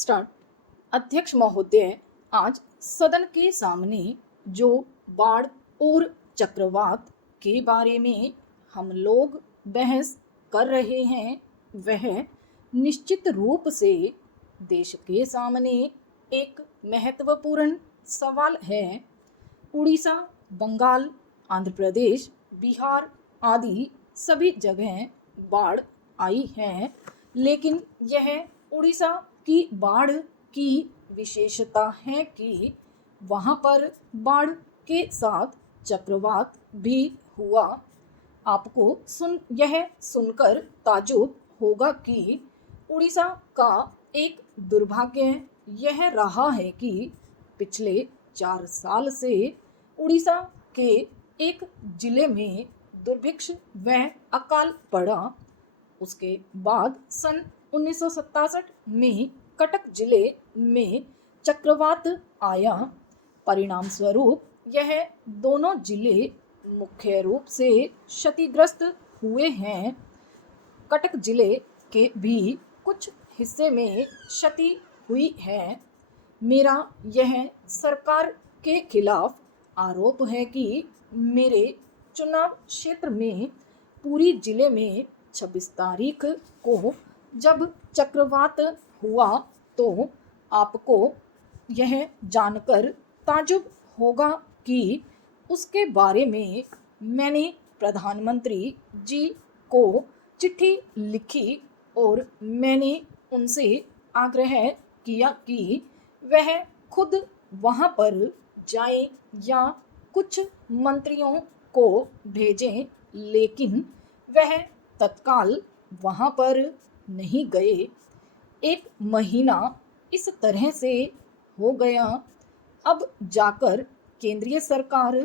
Start. अध्यक्ष महोदय, आज सदन के सामने जो बाढ़ और चक्रवात के बारे में हम लोग बहस कर रहे हैं वह निश्चित रूप से देश के सामने एक महत्वपूर्ण सवाल है। उड़ीसा, बंगाल, आंध्र प्रदेश, बिहार आदि सभी जगह बाढ़ आई है, लेकिन यह उड़ीसा की बाढ़ की विशेषता है कि वहाँ पर बाढ़ के साथ चक्रवात भी हुआ। आपको यह सुनकर ताज्जुब होगा कि उड़ीसा का एक दुर्भाग्य यह रहा है कि पिछले 4 साल से उड़ीसा के एक जिले में दुर्भिक्ष व अकाल पड़ा। उसके बाद सन 1967 में कटक जिले में चक्रवात आया। परिणाम स्वरूप यह दोनों जिले मुख्य रूप से क्षतिग्रस्त हुए हैं। कटक जिले के भी कुछ हिस्से में क्षति हुई है। मेरा यह सरकार के खिलाफ आरोप है कि मेरे चुनाव क्षेत्र में पूरी जिले में 26 तारीख को जब चक्रवात हुआ तो आपको यह जानकर ताज्जुब होगा कि उसके बारे में मैंने प्रधानमंत्री जी को चिट्ठी लिखी और मैंने उनसे आग्रह किया कि वह खुद वहाँ पर जाएं या कुछ मंत्रियों को भेजें, लेकिन वह तत्काल वहाँ पर नहीं गए। 1 महीना इस तरह से हो गया। अब जाकर केंद्रीय सरकार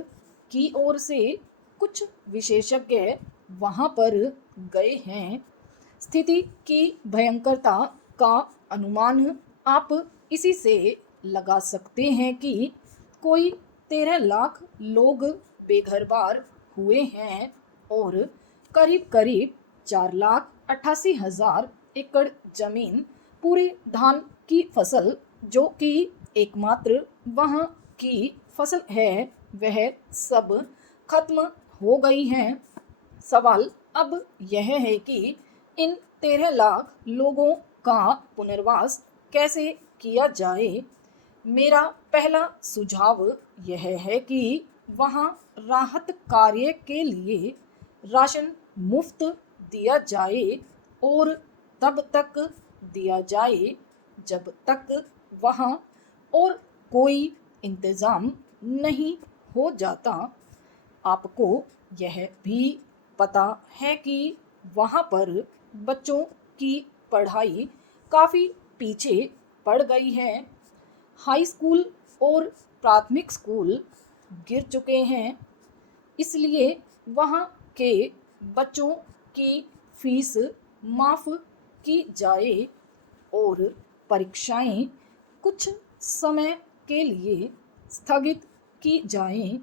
की ओर से कुछ विशेषज्ञ वहाँ पर गए हैं। स्थिति की भयंकरता का अनुमान आप इसी से लगा सकते हैं कि कोई 13 लाख लोग बेघर-बार हुए हैं और करीब करीब 4,88,000 एकड़ जमीन पूरे धान की फसल, जो कि एकमात्र वहाँ की फसल है, वह सब खत्म हो गई है। सवाल अब यह है कि इन 13 लाख लोगों का पुनर्वास कैसे किया जाए। मेरा पहला सुझाव यह है कि वहाँ राहत कार्य के लिए राशन मुफ्त दिया जाए और तब तक दिया जाए जब तक वहाँ और कोई इंतज़ाम नहीं हो जाता। आपको यह भी पता है कि वहाँ पर बच्चों की पढ़ाई काफ़ी पीछे पड़ गई है। हाई स्कूल और प्राथमिक स्कूल गिर चुके हैं, इसलिए वहाँ के बच्चों की फीस माफ़ की जाए और परीक्षाएं कुछ समय के लिए स्थगित की जाएं।